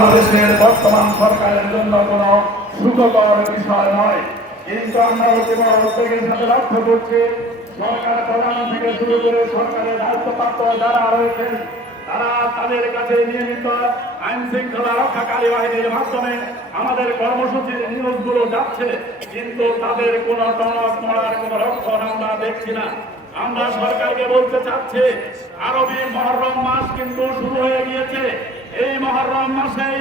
বাংলাদেশের বর্তমান সরকারের জন্য কোন সুখকর বিষয় নয়, কিন্তু আমরা উদ্বেগের সাথে লক্ষ্য করছি সরকার প্রধান থেকে শুরু করে সরকারের দায়িত্বপ্রাপ্ত যারা রয়েছেন তারা তাদের কাছে নিয়মিত আইন শৃঙ্খলা রক্ষাকারী বাহিনীর মাধ্যমে আমাদের কর্মসূচির নিউজগুলো যাচ্ছে, কিন্তু তাদের কোনো টনক নড়ার কোনো লক্ষণ আমরা দেখছি না। আমরা সরকারকে বলতে চাচ্ছি, আরবি মহররম মাস কিন্তু শুরু হয়ে গিয়েছে। এই মহররম মাসেই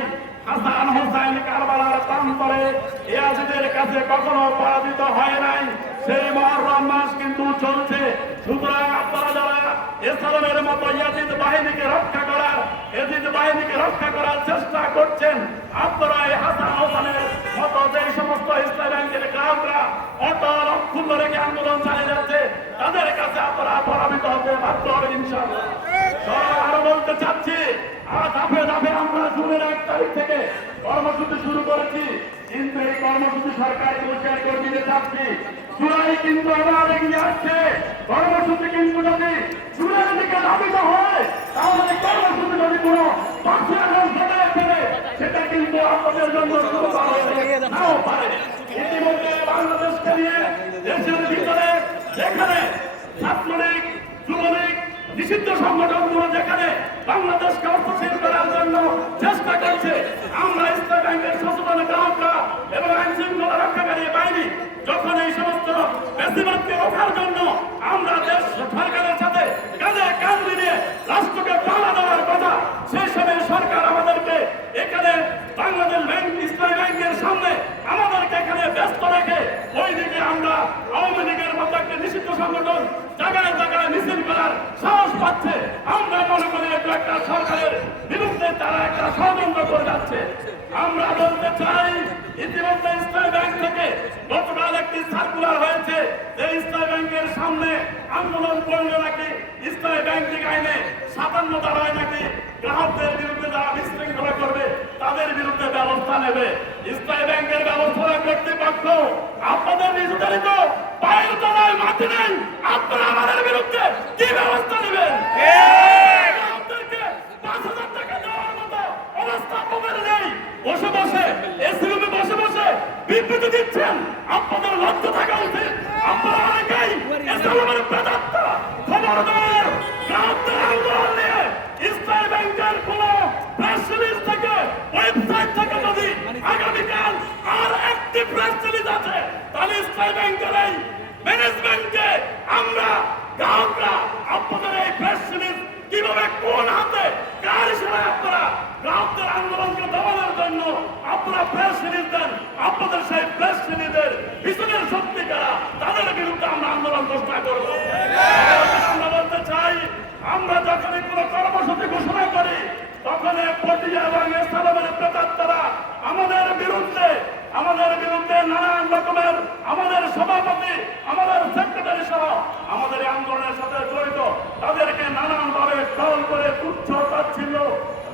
হাসান হোসাইন কারবালার প্রান্তরে ইয়াজিদের কাছে কখনো পরাজিত হয় নাই। সেই মহররম মাস কিন্তু চলছে। সুতরাং আপনারা যারা ইসলামের মতো ইয়াজিদ বাহিনীকে রক্ষা করার চেষ্টা করছেন, আপনারা এই হাসান হোসেনের মতো যে সমস্ত ইসলামী ব্যাংকের গ্রাহকরা অটল অক্ষুণ্ণ রেখে আন্দোলন চালিয়ে যাচ্ছে তাদের কাছে আপনারা পরাজিত হতে বাধ্য হবেন ইনশাআল্লাহ। আরো বলতে চাচ্ছি, ধাপে ধাপে আমরা জুনের 1 তারিখ থেকে কর্মসূচি শুরু করেছি, কিন্তু এই কর্মসূচি সরকার পরিষ্কার করে দিতে চাচ্ছি জুলাই কিন্তু আবার এগিয়ে আসছে। কর্মসূচি কিন্তু যদি জুনের দিকে ধাবিত হয় তাহলে কর্মসূচি যদি কোনো সেটা কিন্তু আপনাদের জন্য নাও পারে। ইতিমধ্যে বাংলাদেশকে নিয়ে দেশের ভিতরে যেখানে ছাত্রলীগ, যুবলীগ, নিষিদ্ধ সংগঠনগুলো যেখানে বাংলাদেশকে অস্থিতিশীল করার জন্য চেষ্টা করছে, আমরা ইসলামী ব্যাংকের সচেতন গ্রাহকরা এবং আইন শৃঙ্খলা রক্ষাকারী বাহিনী যখন এই সমস্ত বেশিরভাগকে রোখার জন্য আমরা দেশ সরকারের সাথে কাঁধে কাঁধ মিলিয়ে রাষ্ট্রকে পাহারা দেওয়ার কথা, সেই সময় সরকার আমাদেরকে এখানে বাংলাদেশ ব্যাংক, ইসলামী ব্যাংকের সামনে আমাদেরকে এখানে ব্যস্ত রেখে ওইদিকে আমরা আওয়ামী লীগের মতো একটা নিষিদ্ধ সংগঠন জায়গায় জায়গায় মিছিল করার সাহস পাচ্ছে। আমরা মনে করি এটা একটা সরকারের বিরুদ্ধে তারা একটা ষড়যন্ত্র করে যাচ্ছে। আমরা বলতে চাই, ইতিমধ্যে ইসলামী ব্যাংক থেকে গতকাল একটি সার্কুলার হয়েছে যে ইসলামী ব্যাংকের সামনে আন্দোলন করলে নাকি ইসলামী ব্যাংকিং আইনে 57 ধারায় নাকি গ্রাহকদের বিরুদ্ধে যারা বিশৃঙ্খলা করবে তাদের বিরুদ্ধে ব্যবস্থা নেবে। ইসলামী ব্যাংকের ব্যবস্থা কর্তৃপক্ষ আপনাদের নির্ধারিত পায়ের তলায় মাটি নেই, আপনারা আমাদের বিরুদ্ধে কি ব্যবস্থা নেবেন? গ্রাহকদেরকে 5,000 টাকা দেওয়ার মতো অবস্থা আপনাদের নেই। বসে বসে এসি রুমে বসে বসে বিবৃতি দিচ্ছেন, আপনাদের লজ্জা থাকা উচিত। আপনারা অনেকেই ইসলামের প্রেতাত্মা। খবরদার, গ্রাহকদের আন্দোলন নিয়ে ইসলামী ব্যাংকের কোন প্রেস রিলিজ থেকে, ওয়েবসাইট থেকে যদি আগামীকাল আর একটি প্রেস রিলিজ আছে তাহলে ইসলামী ব্যাংকের এই ম্যানেজমেন্টকে আমরা গ্রাহকরা আপনাদের এই প্রেস রিলিজ কিভাবে কোন হাতে কার ইশারায় আপনারা গ্রাহকদের আন্দোলনকে দমানোর জন্য আপনারা প্রেস রিলিজ দেন, আপনাদের সেই প্রেস রিলিজের পিছনের শক্তি কারা তাদের বিরুদ্ধে আমরা আন্দোলন ঘোষণা করব। আমরা বলতে চাই, আমরা যখনই কোনো কর্মসূচি ঘোষণা করি তখন পটিয়া এবং ইসলামের প্রেতাত্মারা আমাদের বিরুদ্ধে নানান রকমের আমাদের সভাপতি, আমাদের সেক্রেটারি সহ আমাদের আন্দোলনের সাথে জড়িত তাদেরকে নানানভাবে ট্রল করে তুচ্ছ তাচ্ছিল্য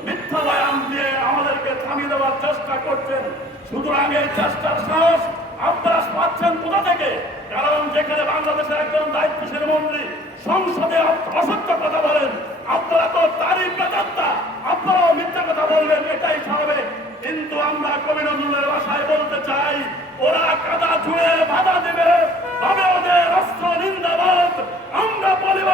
মিথ্যা বয়ান দিয়ে আমাদেরকে থামিয়ে দেওয়ার চেষ্টা করছেন। সুতরাং এই চেষ্টার সাহস আপনারা পাচ্ছেন কোথা থেকে? কারণ যেখানে বাংলাদেশের একজন দায়িত্বশীল মন্ত্রী সংসদে অসত্য কথা বলেন, আপনারা তো তারই প্রেতাত্মা, আপনারাও মিথ্যা কথা বলবেন, এটাই স্বাভাবিক। কিন্তু আমরা কবি নজরুলের ভাষায় বলতে চাই, ওরা কাদা ছুঁয়ে বাধা দিবে, ভাবে ওদের অস্ত্র নিন্দাবাদ, আমরা বলিব